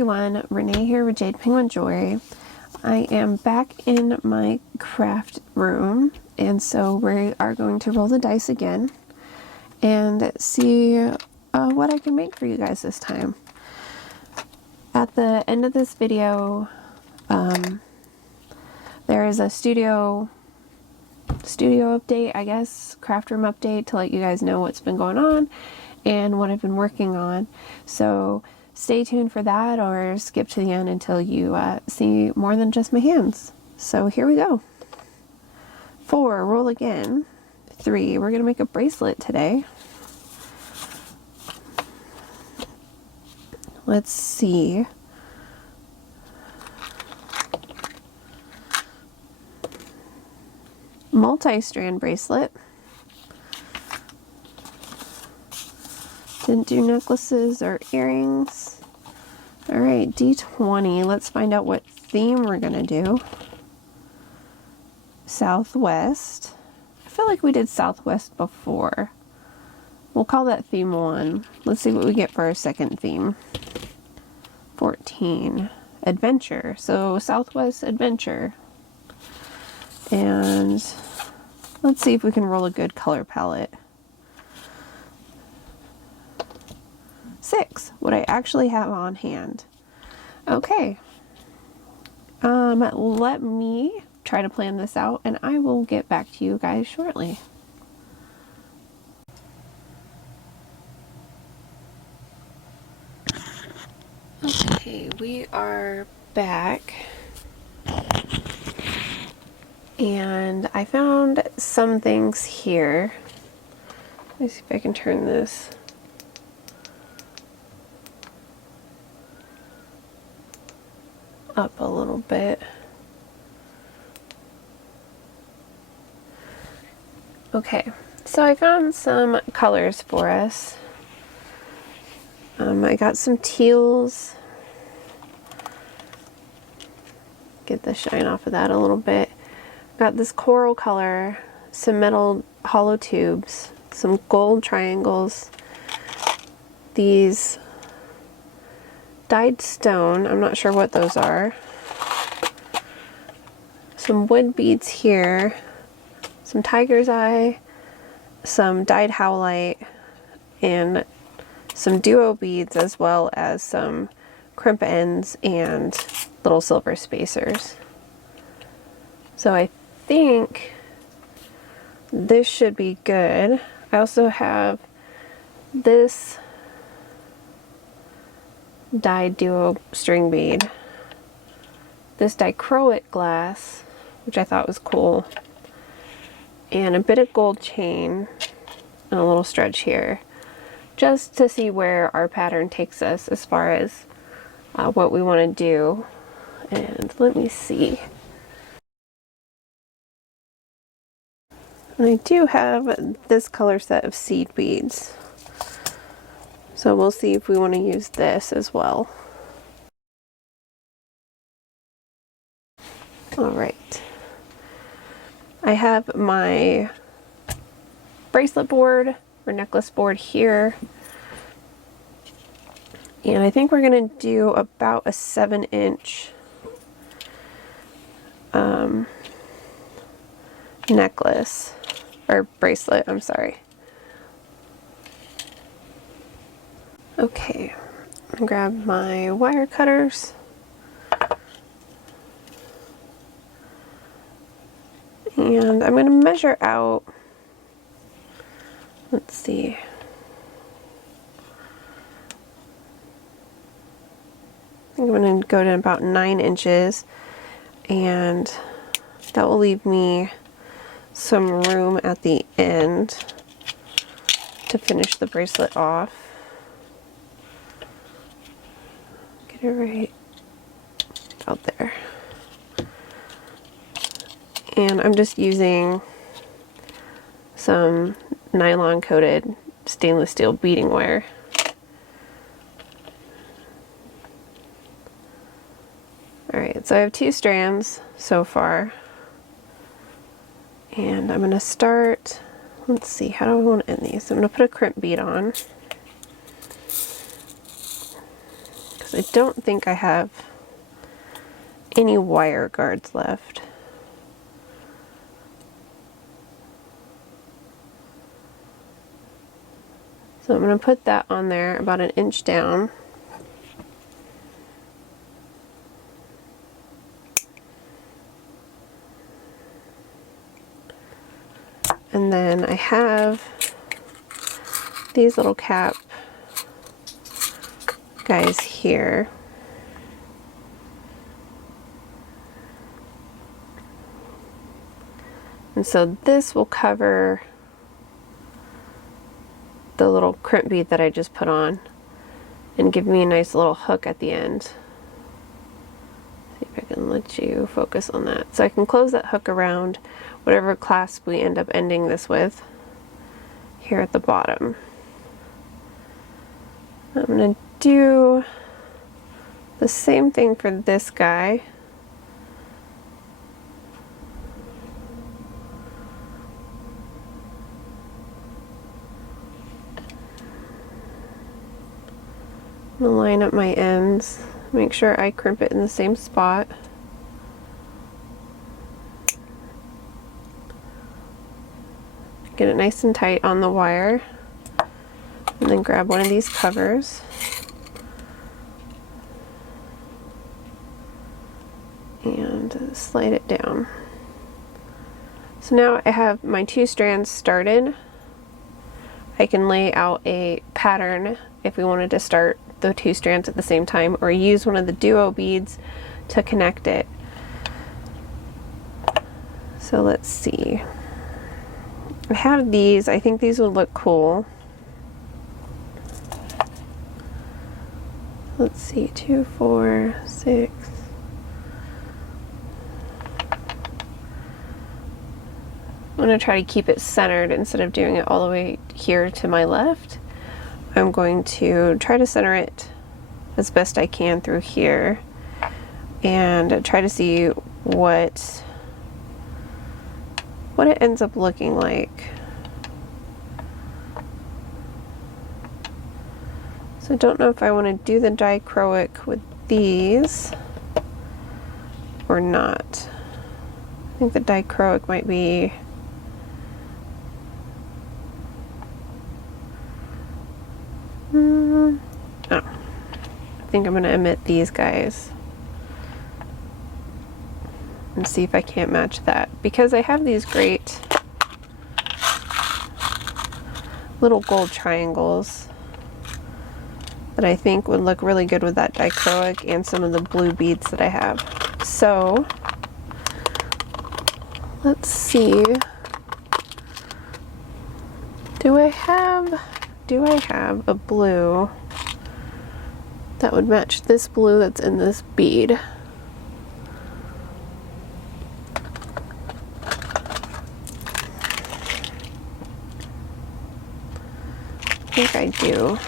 everyone, Renee here with Jade Penguin Jewelry. I am back in my craft room, and so we are going to roll the dice again and see what I can make for you guys this time. At the end of this video, there is a studio update, I guess, craft room update to let you guys know what's been going on and what I've been working on. So stay tuned for that, or skip to the end until you see more than just my hands. So here we go. 4, roll again. 3, we're gonna make a bracelet today. Let's see. Multi-strand bracelet. Didn't do necklaces or earrings. Alright, D20. Let's find out what theme we're gonna do. Southwest. I feel like we did Southwest before. We'll call that theme 1. Let's see what we get for our second theme. 14. Adventure. So Southwest Adventure. And let's see if we can roll a good color palette. 6, what I actually have on hand. Okay. Let me try to plan this out, and I will get back to you guys shortly. Okay, we are back. And I found some things here. Let me see if I can turn this. Up a little bit. Okay, so I found some colors for us. I got some teals. Get the shine off of that a little bit. Got this coral color, some metal hollow tubes, some gold triangles, these dyed stone, I'm not sure what those are, some wood beads here, some tiger's eye, some dyed howlite, and some duo beads, as well as some crimp ends and little silver spacers. So I think this should be good. I also have this dyed duo string bead, this dichroic glass, which I thought was cool, and a bit of gold chain and a little stretch here, just to see where our pattern takes us as far as what we want to do. And let me see. And I do have this color set of seed beads, so we'll see if we want to use this as well. Alright. I have my bracelet board or necklace board here. And I think we're going to do about a 7-inch necklace, or bracelet, I'm sorry. Okay, I'm gonna grab my wire cutters. And I'm gonna measure out, let's see. I think I'm gonna go to about 9 inches, and that will leave me some room at the end to finish the bracelet off. Get it right out there. And I'm just using some nylon coated stainless steel beading wire. Alright, so I have 2 strands so far. And I'm going to start, let's see, how do I want to end these? I'm going to put a crimp bead on, because because I don't think I have any wire guards left. So I'm going to put that on there about 1 inch down. And then I have these little cap guys here. And so this will cover the little crimp bead that I just put on and give me a nice little hook at the end. See if I can let you focus on that. So I can close that hook around whatever clasp we end up ending this with here at the bottom. I'm going to do the same thing for this guy. I'm going to line up my ends, make sure I crimp it in the same spot. Get it nice and tight on the wire, and then grab one of these covers and slide it down. So now I have my 2 strands started. I can lay out a pattern if we wanted to start the 2 strands at the same time, or use one of the duo beads to connect it. So let's see. I have these. I think these would look cool. Let's see, 2, 4, 6. I'm going to try to keep it centered instead of doing it all the way here to my left. I'm going to try to center it as best I can through here and try to see what it ends up looking like. So I don't know if I want to do the dichroic with these or not. I think the dichroic might be oh, I think I'm going to omit these guys and see if I can't match that, because I have these great little gold triangles that I think would look really good with that dichroic and some of the blue beads that I have. So let's see, do I have a blue that would match this blue that's in this bead? I think I do.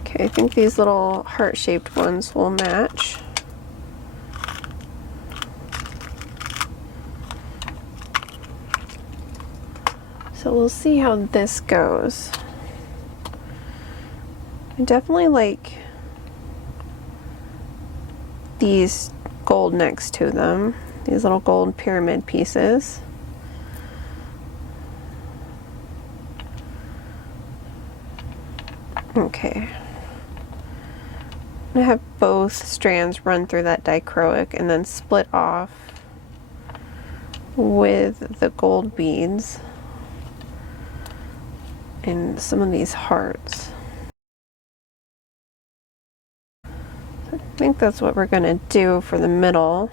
Okay, I think these little heart-shaped ones will match. So we'll see how this goes. I definitely like these gold next to them, these little gold pyramid pieces. Okay. I'm gonna have both strands run through that dichroic and then split off with the gold beads and some of these hearts. I think that's what we're gonna do for the middle.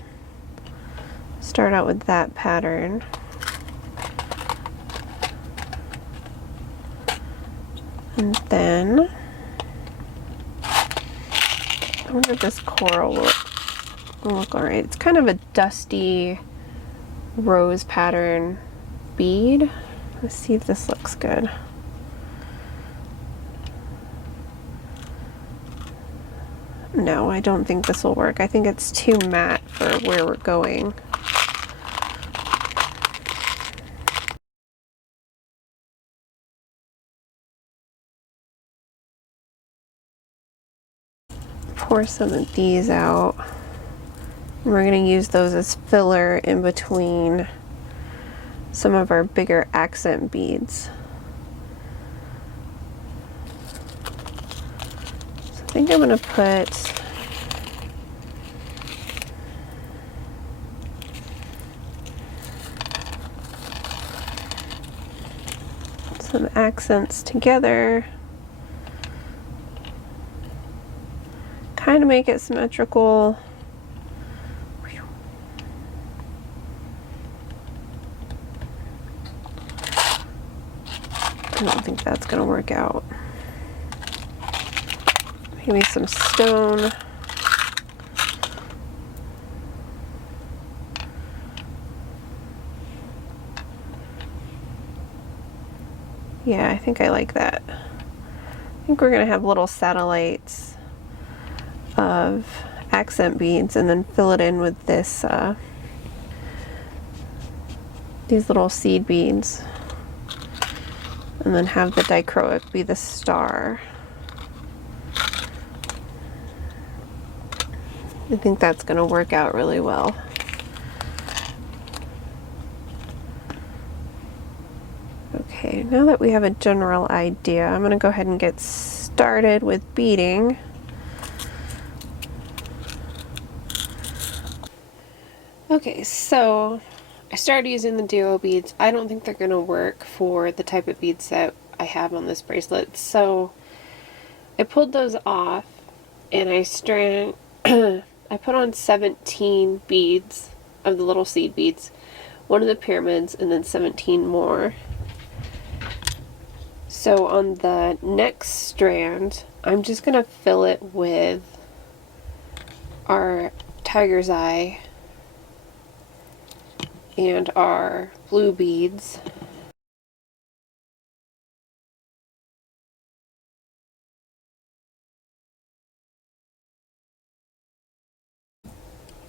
Start out with that pattern. And then I wonder if this coral will look alright. It's kind of a dusty rose pattern bead. Let's see if this looks good. No, I don't think this will work. I think it's too matte for where we're going. pour some of these out. And we're going to use those as filler in between some of our bigger accent beads. So I think I'm going to put some accents together, kind of make it symmetrical. I don't think that's going to work out. Maybe some stone. Yeah, I think I like that. I think we're going to have little satellites of accent beads and then fill it in with this these little seed beads, and then have the dichroic be the star. I think that's going to work out really well. Okay, now that we have a general idea, I'm going to go ahead and get started with beading. Okay, so I started using the duo beads. I don't think they're going to work for the type of beads that I have on this bracelet, so I pulled those off and I put on 17 beads of the little seed beads, one of the pyramids, and then 17 more. So on the next strand, I'm just going to fill it with our tiger's eye and our blue beads.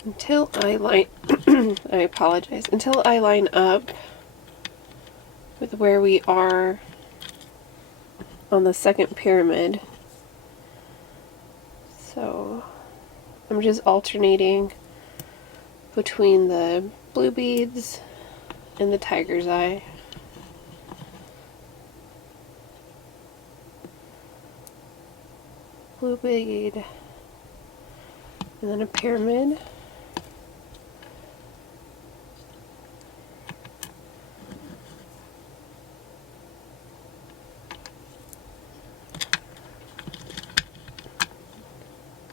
Until I line, I apologize, until I line up with where we are on the second pyramid. So I'm just alternating between the blue beads and the tiger's eye. Blue bead, and then a pyramid.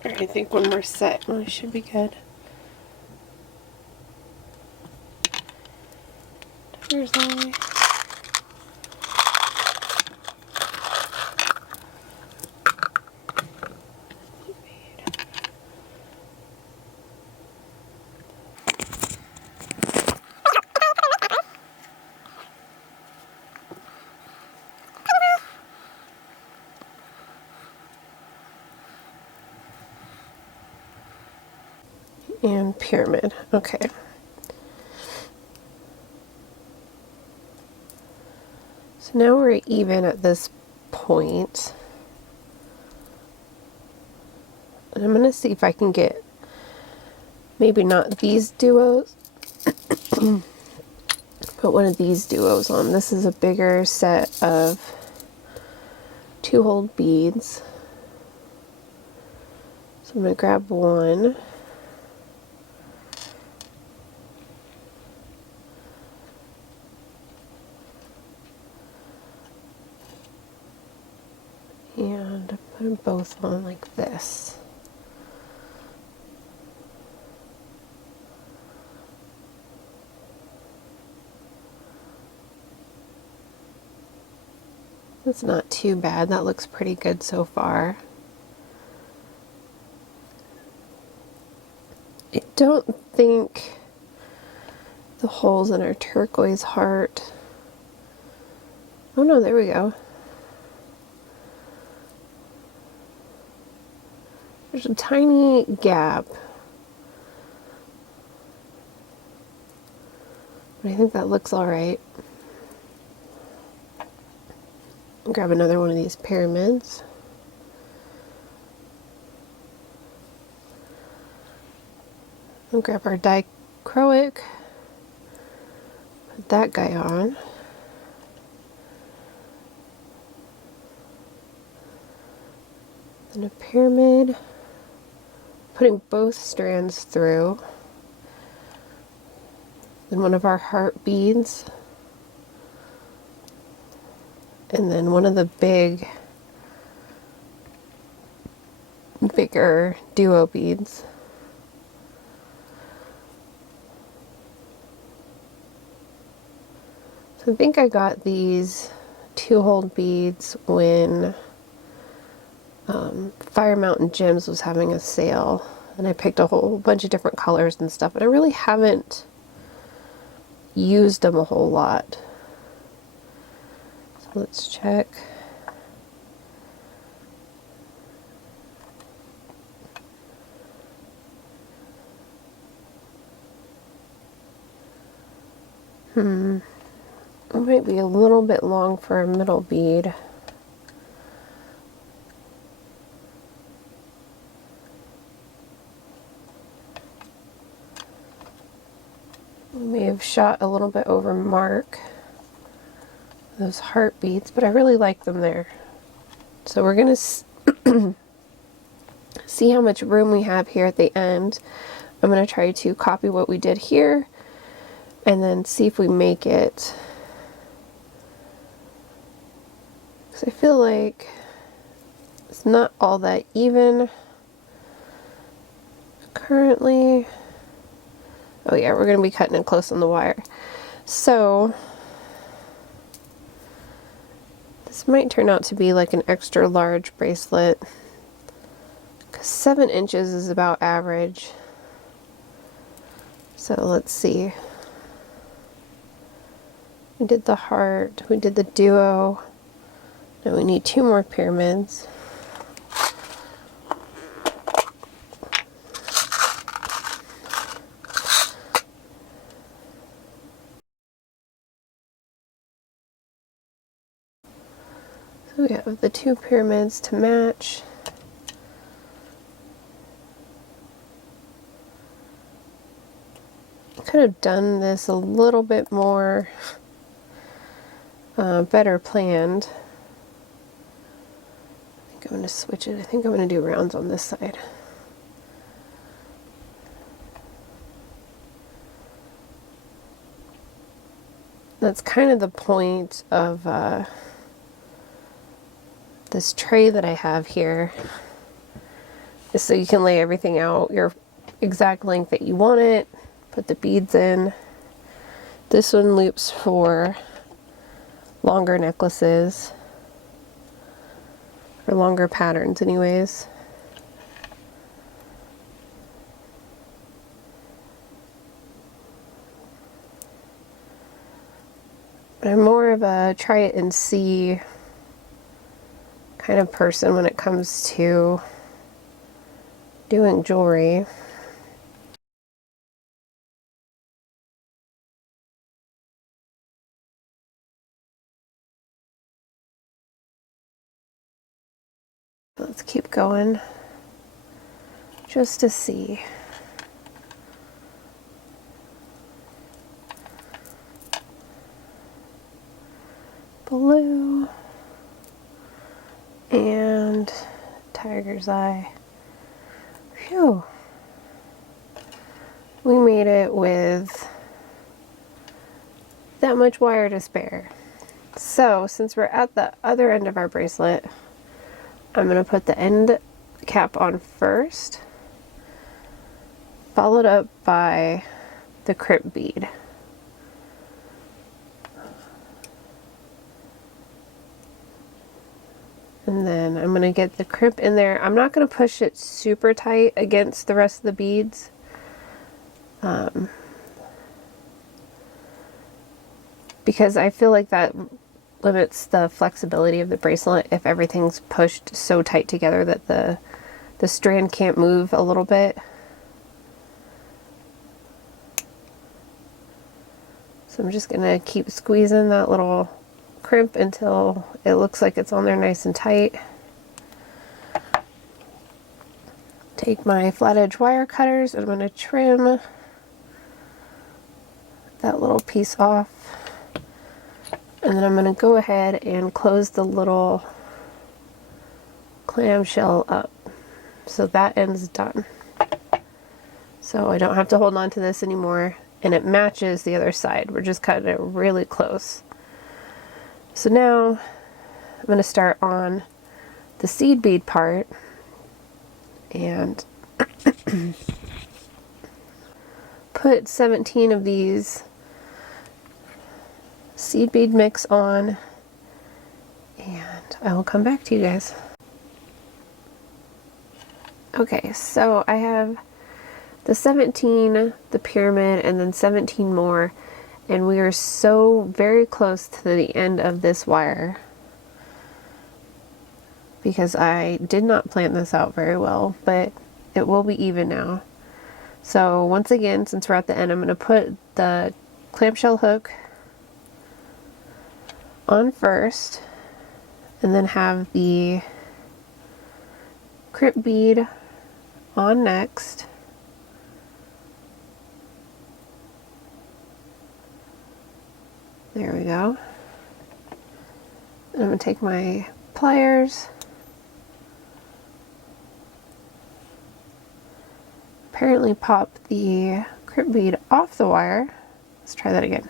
I think one more set really should be good. Tiger's eye. And pyramid. Okay. So now we're even at this point. And I'm going to see if I can get maybe not these duos, but one of these duos on. This is a bigger set of 2-hole beads. So I'm going to grab one. And put them both on like this. That's not too bad. That looks pretty good so far. I don't think the holes in our turquoise heart. Oh no, there we go. There's a tiny gap. But I think that looks alright. Grab another one of these pyramids. We'll grab our dichroic, put that guy on. Then a pyramid, putting both strands through. Then one of our heart beads. And then one of the bigger duo beads. So I think I got these 2-hole beads when Fire Mountain Gems was having a sale, and I picked a whole bunch of different colors and stuff, but I really haven't used them a whole lot. So let's check. It might be a little bit long for a middle bead. We may have shot a little bit over mark, those heart beads, but I really like them there. So we're going to see how much room we have here at the end. I'm going to try to copy what we did here and then see if we make it. Because I feel like it's not all that even currently. Oh yeah, we're going to be cutting it close on the wire. So this might turn out to be like an extra large bracelet, because 7 inches is about average. So let's see. We did the heart, we did the duo. Now we need 2 more pyramids. So we have the 2 pyramids to match. I could have done this a little bit more better planned. I think I'm going to switch it. I think I'm going to do rounds on this side. That's kind of the point of this tray that I have here, is so you can lay everything out your exact length that you want it, put the beads in. This one loops for longer necklaces, or longer patterns anyways. But I'm more of a try it and see kind of person when it comes to doing jewelry. Let's keep going just to see. Blue and tiger's eye. Phew. We made it with that much wire to spare. So since we're at the other end of our bracelet, I'm going to put the end cap on first, followed up by the crimp bead. And then I'm going to get the crimp in there. I'm not going to push it super tight against the rest of the beads. Because I feel like that limits the flexibility of the bracelet if everything's pushed so tight together that the strand can't move a little bit. So I'm just going to keep squeezing that little crimp until it looks like it's on there nice and tight. Take my flat edge wire cutters and I'm going to trim that little piece off. And then I'm going to go ahead and close the little clamshell up. So that end's done. So I don't have to hold on to this anymore, and it matches the other side. We're just cutting it really close. So now I'm going to start on the seed bead part and put 17 of these seed bead mix on, and I will come back to you guys. Okay, so I have the 17, the pyramid, and then 17 more, and we are so very close to the end of this wire because I did not plan this out very well, but it will be even now. So once again, since we're at the end, I'm going to put the clamshell hook on first, and then have the crimp bead on next. There we go. I'm going to take my pliers, apparently pop the crimp bead off the wire. Let's try that again.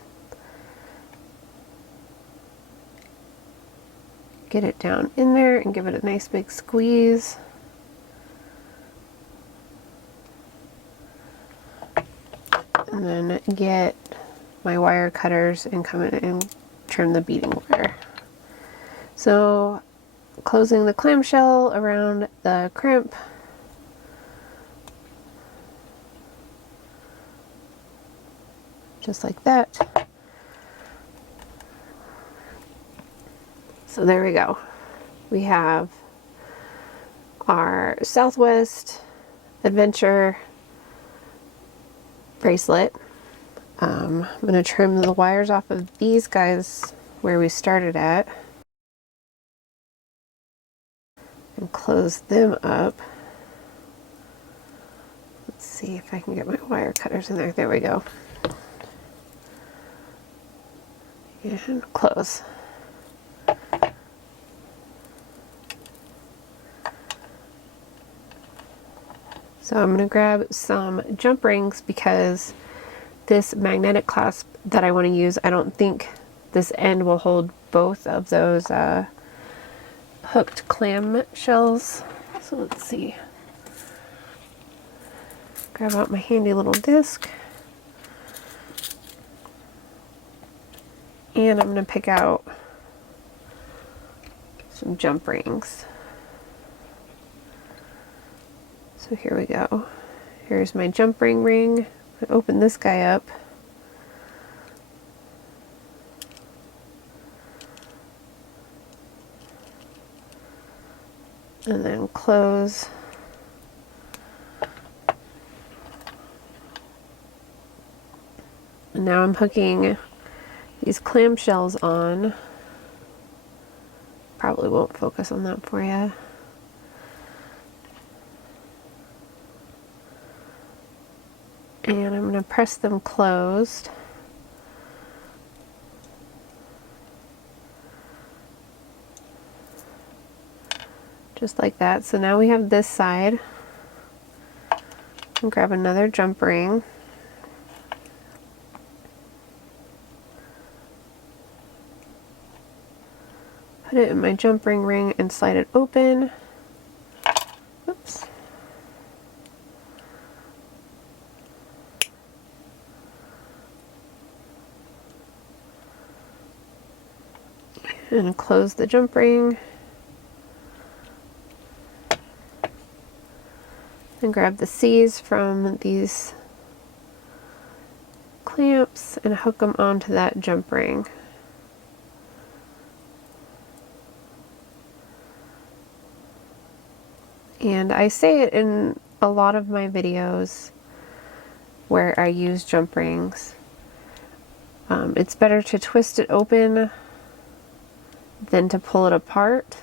Get it down in there and give it a nice big squeeze. And then get my wire cutters and come in and trim the beading wire. So closing the clamshell around the crimp. Just like that. So there we go. We have our Southwest Adventure bracelet. I'm going to trim the wires off of these guys where we started at and close them up. Let's see if I can get my wire cutters in there. There we go. And close. So I'm going to grab some jump rings because this magnetic clasp that I want to use, I don't think this end will hold both of those hooked clam shells. So let's see. Grab out my handy little disc. And I'm going to pick out some jump rings. So here we go. Here's my jump ring. Open this guy up. And then close. And now I'm hooking these clamshells on. Probably won't focus on that for you. And I'm going to press them closed. Just like that. So now we have this side. And grab another jump ring. Put it in my jump ring and slide it open. Oops. And close the jump ring. And grab the C's from these clamps and hook them onto that jump ring. And I say it in a lot of my videos where I use jump rings. It's better to twist it open than to pull it apart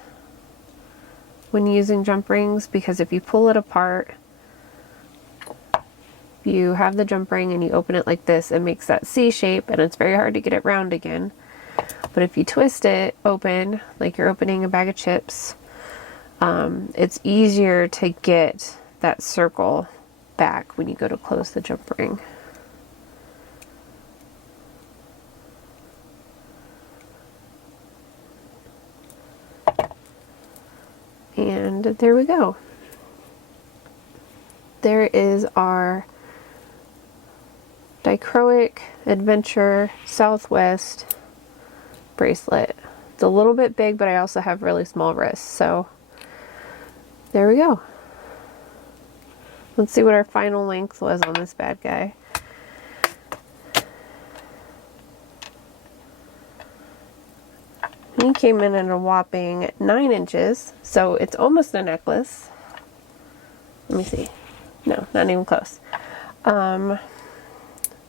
when using jump rings, because if you pull it apart, you have the jump ring and you open it like this, it makes that C shape and it's very hard to get it round again. But if you twist it open, like you're opening a bag of chips, it's easier to get that circle back when you go to close the jump ring. And there we go. There is our dichroic adventure Southwest bracelet. It's a little bit big, but I also have really small wrists, so there we go. Let's see what our final length was on this bad guy. He came in at a whopping 9 inches, so it's almost a necklace. Let me see. No, not even close.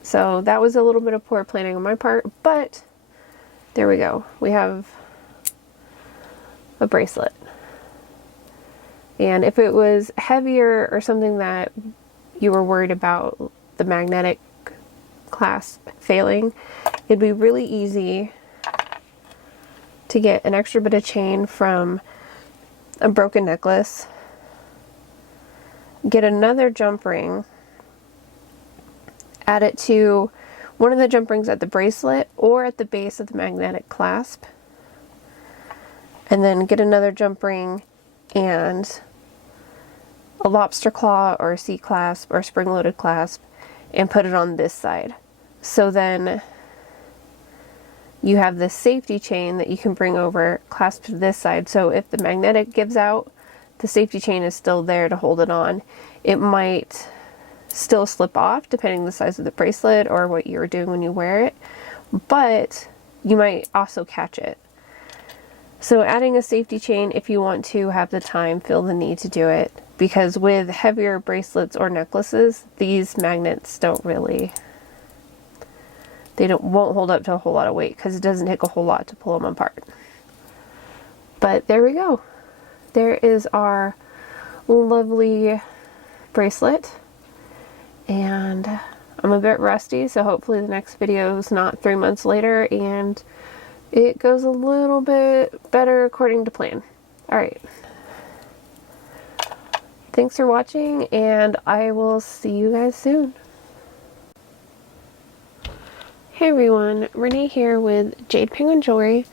So that was a little bit of poor planning on my part, but there we go. We have a bracelet. And if it was heavier or something that you were worried about the magnetic clasp failing, it'd be really easy to get an extra bit of chain from a broken necklace, get another jump ring, add it to one of the jump rings at the bracelet or at the base of the magnetic clasp, and then get another jump ring and a lobster claw or a C clasp or a spring-loaded clasp and put it on this side. So then you have this safety chain that you can bring over, clasp to this side. So if the magnetic gives out, the safety chain is still there to hold it on. It might still slip off depending on the size of the bracelet or what you're doing when you wear it, but you might also catch it. So adding a safety chain, if you want to have the time, feel the need to do it, because with heavier bracelets or necklaces, these magnets don't really, won't hold up to a whole lot of weight because it doesn't take a whole lot to pull them apart. But there we go. There is our lovely bracelet, and I'm a bit rusty, so hopefully the next video is not 3 months later and it goes a little bit better according to plan. Alright. Thanks for watching, and I will see you guys soon. Hey everyone, Renee here with Jade Penguin Jewelry.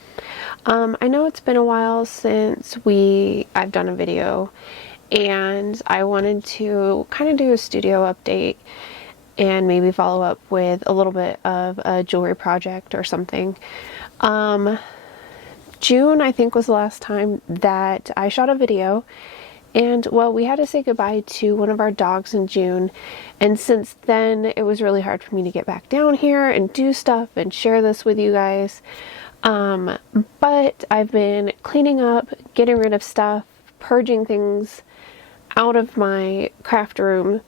I know it's been a while since I've done a video, and I wanted to kind of do a studio update and maybe follow up with a little bit of a jewelry project or something. June, I think, was the last time that I shot a video, and well, we had to say goodbye to one of our dogs in June, and since then it was really hard for me to get back down here and do stuff and share this with you guys. But I've been cleaning up, getting rid of stuff, purging things out of my craft room,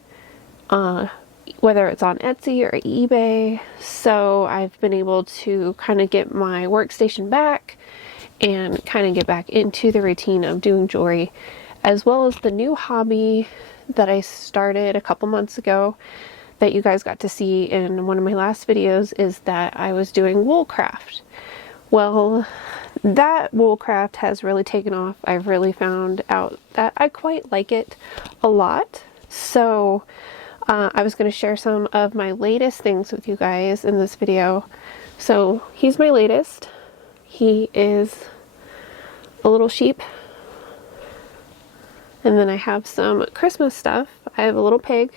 whether it's on Etsy or eBay. So I've been able to kind of get my workstation back and kind of get back into the routine of doing jewelry, as well as the new hobby that I started a couple months ago that you guys got to see in one of my last videos, is that I was doing wool craft. Well, that wool craft has really taken off. I've really found out that I quite like it a lot. So I was going to share some of my latest things with you guys in this video. So he's my latest. He is a little sheep. And then I have some Christmas stuff. I have a little pig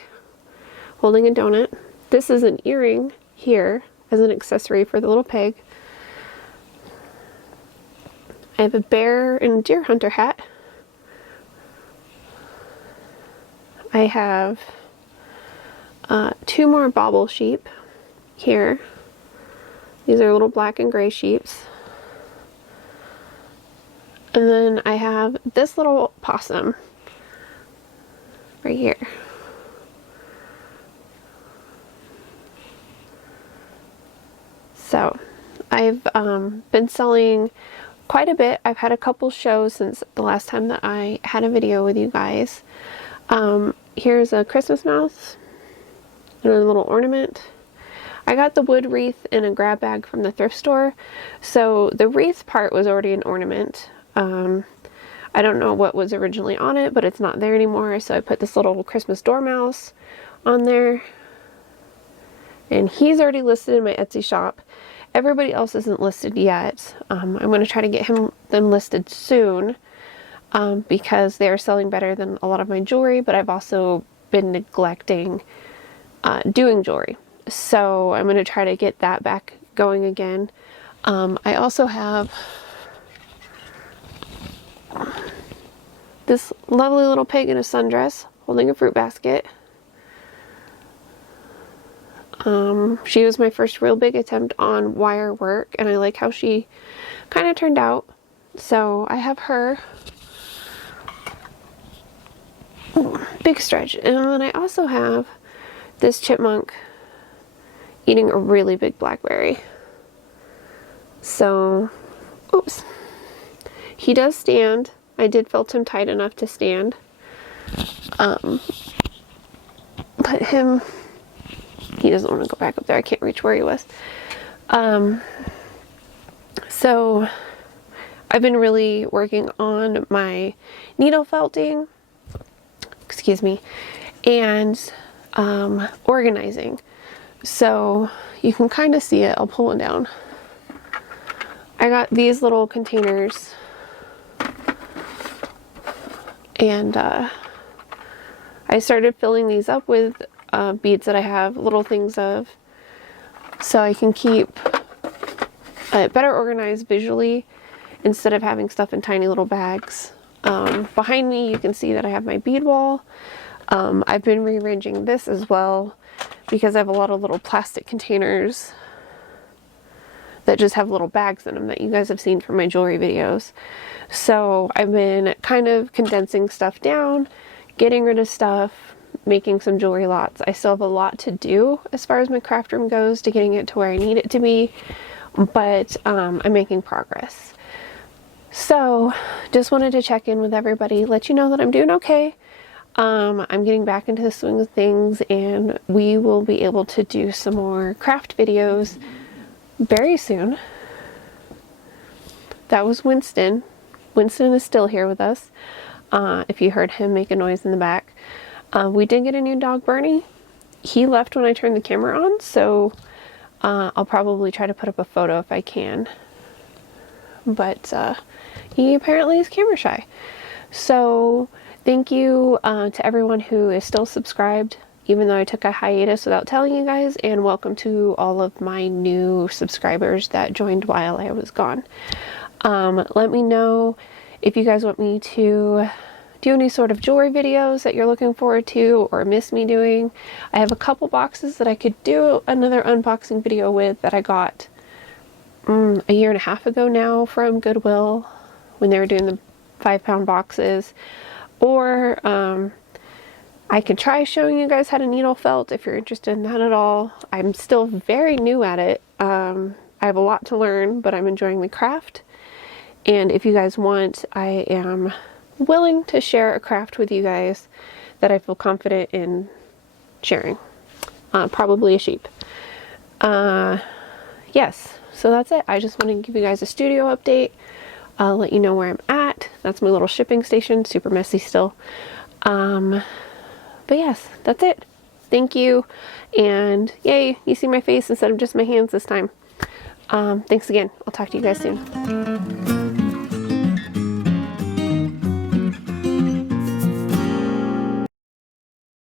holding a donut. This is an earring here as an accessory for the little pig. I have a bear and deer hunter hat. I have 2 more bauble sheep here. These are little black and gray sheeps. And then I have this little possum right here. So I've been selling quite a bit. I've had a couple shows since the last time that I had a video with you guys. Here's a Christmas mouse, another little ornament. I got the wood wreath in a grab bag from the thrift store, so the wreath part was already an ornament. I don't know what was originally on it, but it's not there anymore, so I put this little Christmas dormouse on there. And he's already listed in my Etsy shop. Everybody else isn't listed yet. I'm going to try to get them listed soon because they are selling better than a lot of my jewelry, but I've also been neglecting doing jewelry. So I'm going to try to get that back going again. I also have this lovely little pig in a sundress holding a fruit basket. She was my first real big attempt on wire work, and I like how she kind of turned out. So I have her. Ooh, big stretch. And then I also have this chipmunk eating a really big blackberry. So, oops. He does stand. I did felt him tight enough to stand. But he doesn't want to go back up there. I can't reach where he was. So I've been really working on my needle felting, excuse me, and organizing. So you can kind of see it. I'll pull it down. I got these little containers, and I started filling these up with beads that I have little things of, so I can keep it better organized visually instead of having stuff in tiny little bags. Behind me you can see that I have my bead wall. I've been rearranging this as well because I have a lot of little plastic containers that just have little bags in them that you guys have seen from my jewelry videos. So I've been kind of condensing stuff down, getting rid of stuff, making some jewelry lots. I still have a lot to do as far as my craft room goes to getting it to where I need it to be, but I'm making progress. So just wanted to check in with everybody, let you know that I'm doing okay. I'm getting back into the swing of things, and we will be able to do some more craft videos very soon. That was Winston. Winston is still here with us. If you heard him make a noise in the back. We did get a new dog, Bernie. He left when I turned the camera on, so I'll probably try to put up a photo if I can. But he apparently is camera shy. So thank you to everyone who is still subscribed, even though I took a hiatus without telling you guys, and welcome to all of my new subscribers that joined while I was gone. Let me know if you guys want me to do any sort of jewelry videos that you're looking forward to or miss me doing. I have a couple boxes that I could do another unboxing video with that I got a year and a half ago now from Goodwill when they were doing the 5-pound boxes. Or I could try showing you guys how to needle felt if you're interested in that at all. I'm still very new at it. I have a lot to learn, but I'm enjoying the craft. And if you guys want, I am willing to share a craft with you guys that I feel confident in sharing. Probably a sheep. Yes, so that's it. I just wanted to give you guys a studio update. Let you know where I'm at. That's my little shipping station. Super messy still. But yes, that's it. Thank you. And yay, you see my face instead of just my hands this time. Thanks again. I'll talk to you guys soon.